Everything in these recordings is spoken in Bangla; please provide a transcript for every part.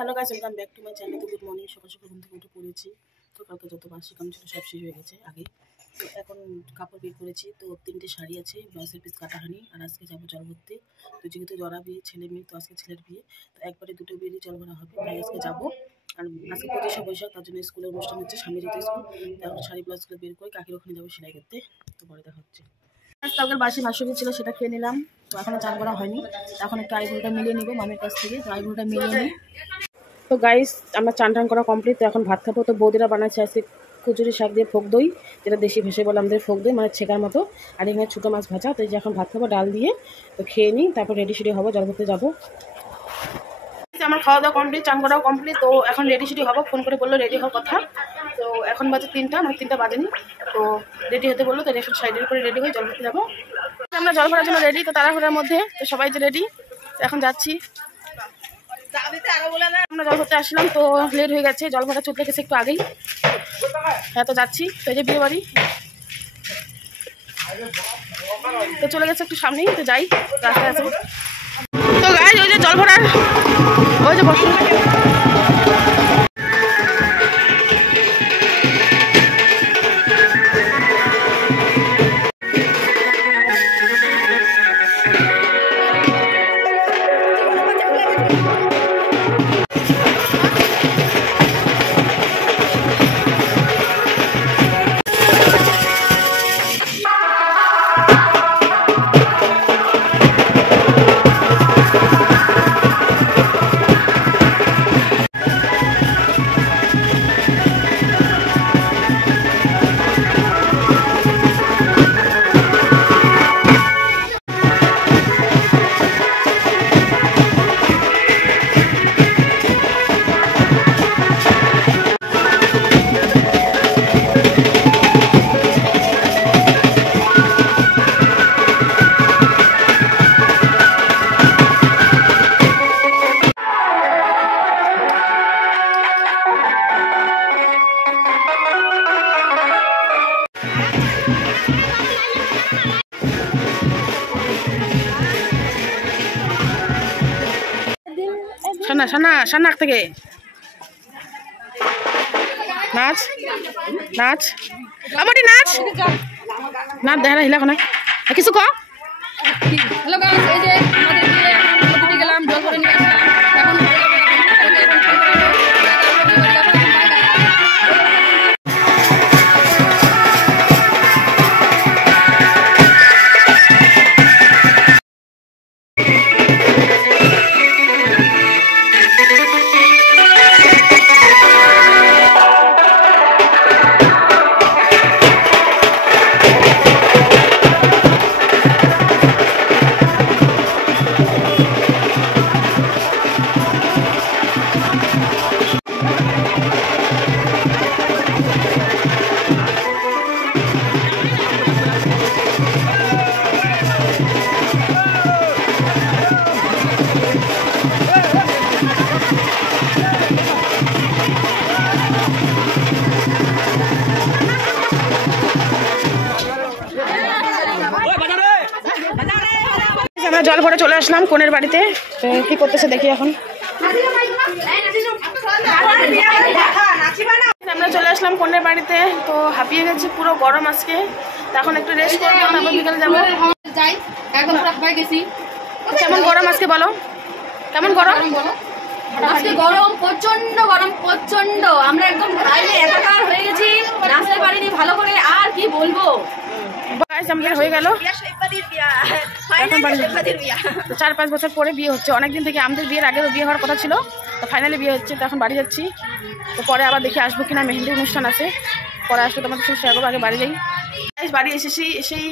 Hello guys, welcome back to my channel. তো গুড মর্নিং। সকাল সকাল ঘুম থেকে উঠে পড়েছি। তো কালকে যত বাসি কাম ছিল সব শেষ হয়ে গেছে আগে। তো এখন কাপড় বের করেছি। তো 3টে শাড়ি আছে, ব্লাউজের পিস কাটা হয়নি। আর আজকে যাবো জল ভরতে। তো যেহেতু জরা বিয়ে, ছেলে মেয়ে, তো আজকে ছেলের বিয়ে। তো একবারে দুটো বিয়েরই জল ভরা হবে, তাই আজকে যাবো। আর আজকে 25শে বৈশাখ, তার জন্য স্কুলের অনুষ্ঠান হচ্ছে, সামনে যেহেতু স্কুল। তো এখন শাড়ি ব্লাউজগুলো বের করে কাকির ওখানে যাবো সেলাই করতে। তো পরে দেখা হচ্ছে। কালকের বাসি ভাসুরি ছিল, সেটা খেয়ে নিলাম। তো এখনো চান করা হয়নি। এখন একটু আইব্রোটা মিলিয়ে নিবো মামির কাছ থেকে। তো আইব্রোটা মিলিয়ে নিই। তো গাইস, আমরা চান টান করা কমপ্লিট। তো এখন ভাত খাবো। তো বৌদিরা বানাচ্ছে আজকে কচুরি শাক দিয়ে ফোক দই, যেটা দেশি ভেসে বলে আমাদের ফোক দই, মানে ছেঁকার মতো। আর এখানে ছোটো মাছ ভাজা। তো এই যে এখন ভাত খাবো ডাল দিয়ে। তো খেয়ে নিই, তারপর রেডি সেডি হবো, জল করতে যাবো। আমার খাওয়া দাওয়া কমপ্লিট, চান করাও কমপ্লিট। তো এখন রেডি সেডি হবো। ফোন করে বললো রেডি হওয়ার কথা। তো এখন বাজে 3টা, মানে 3টা বাজেনি। তো রেডি হতে বললো। তো এখন সাইডের করে রেডি হয়ে জল করতে যাবো। আমরা জল ভরার জন্য রেডি। তো তাড়াহুড়ার মধ্যে তো সবাই যে রেডি। এখন যাচ্ছি। আমরা জল ভরতে আসলাম, তো লেট হয়ে গেছে। জল ভরা চলতে গেছে একটু আগেই। হ্যাঁ, তো যাচ্ছি। তো এই যে বিয়ে বাড়ি, তো চলে গেছে একটু সামনেই। তো যাই, রাস্তায় আছে। তো গাইস, ওই যে জল ভরার ওই যে বসে। সানা সানা সানাক থেকে নাচ নাচ আমারই নাচ নাচ দেখা হিলা কোনা কিছু ক। হ্যালো গাইস, এই যে আমাদের বিয়ে এখন গেলাম, জল করে নিয়ে আসলাম। এখন আমরা জল ভরে চলে আসলাম কোনের বাড়িতে। তো কি করতেছে দেখি এখন। আমরা চলে আসলাম কোনের বাড়িতে। তো হাঁপিয়ে গেছি, পুরো গরম আজকে। তো এখন একটু রেস্ট করবো, তারপর বিকেলে যাবো। কেমন গরম আজকে বলো, কেমন গরম বলো। আজকে গরম, প্রচন্ড গরম, প্রচন্ড। আমরা একদম ঘাইলে একাকার হয়ে গেছি, নাচতে পারিনি ভালো করে। আর কি বলবো, আমাদের হয়ে গেল 4-5 বছর পরে বিয়ে হচ্ছে। অনেকদিন থেকে আমাদের বিয়ের আগেও বিয়ে হওয়ার কথা ছিল। তো ফাইনালি বিয়ে হচ্ছে। তো এখন বাড়ি যাচ্ছি। তো পরে আবার দেখি আসবো কিনা, মেহেন্দি অনুষ্ঠান আছে, পরে আসবো তোমাদের সাথে শেয়ার করবো। আগে বাড়ি যাই। বাড়ি এসেছি, এসেই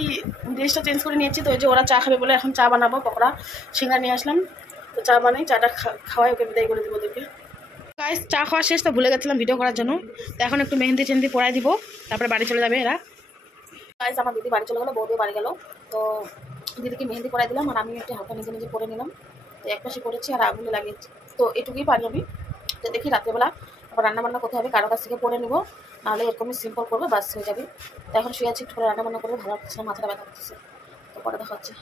ড্রেসটা চেঞ্জ করে নিয়েছি। তো ওই যে ওরা চা খাবে বলে এখন চা বানাবো, পকোড়া সিঙ্গারা নিয়ে আসলাম। তো চা বানাই, চাটা খাওয়াই ওকে বিদায় করে দেবো ওদেরকে। গাইস, চা খাওয়া শেষ। তো ভুলে গেছিলাম ভিডিও করার জন্য। তো এখন একটু মেহেন্দি টেহেন্দি পরাই দিব, তারপরে বাড়ি চলে যাবে এরা। গাইস, আমার দিদি বাড়ি চলে গেলো, বৌদিও বাড়ি গেল। তো দিদিকে মেহেন্দি পরাই দিলাম, আর আমি একটু হালকা নিজে নিজে পরে নিলাম। তো এক পাশে করেছি আর আগুনে লাগিয়েছি। তো এটুকুই পারি আমি। তো দেখি রাত্রেবেলা আবার রান্নাবান্না করতে হবে, কারো কাছ থেকে পরে নেবো, নাহলে এরকমই সিম্পল করবে, বাস হয়ে যাবে। তো এখন শুয়ে আছি, একটু করে রান্নাবান্না করবে, ভালো লাগছে না, মাথাটা ব্যথা করতেছে। তো পরে দেখা হচ্ছে।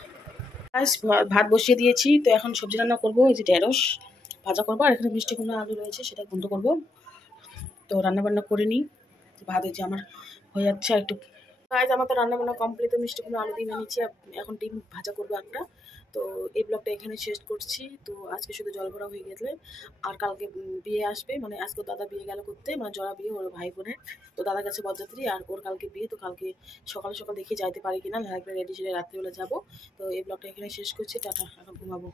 ভাত বসিয়ে দিয়েছি। তো এখন সবজি রান্না করবো। এই যে ঢেঁড়স ভাজা করবো, আর এখানে মিষ্টি কুমড়া আলু রয়েছে সেটা ঘন্ট করবো। তো রান্নাবান্না করে নিই, ভাত যে আমার হয়ে যাচ্ছে আর একটু। গাইজ আমার তো রান্নাবান্না কমপ্লিট, তো মিষ্টি কুমড়া আলু দিয়ে বানিয়েছি, এখন ডিম ভাজা করবো একটা। তো এই ব্লগটা এখানে শেষ করছি। তো আজকে শুধু জল ভরা হয়ে গেলে, আর কালকে বিয়ে আসবে, মানে আজকে দাদা বিয়ে গেল করতে, মানে জড়া বিয়ে ওর ভাই বোনের। তো দাদার কাছে বরযাত্রী, আর ওর কালকে বিয়ে। তো কালকে সকাল সকাল দেখি যাইতে পারি কিনা, একবার রেডি সেরে রাত্রিবেলা যাবো। তো এই ব্লগটা এখানে শেষ করছি, টাটা, এখন ঘুমাবো।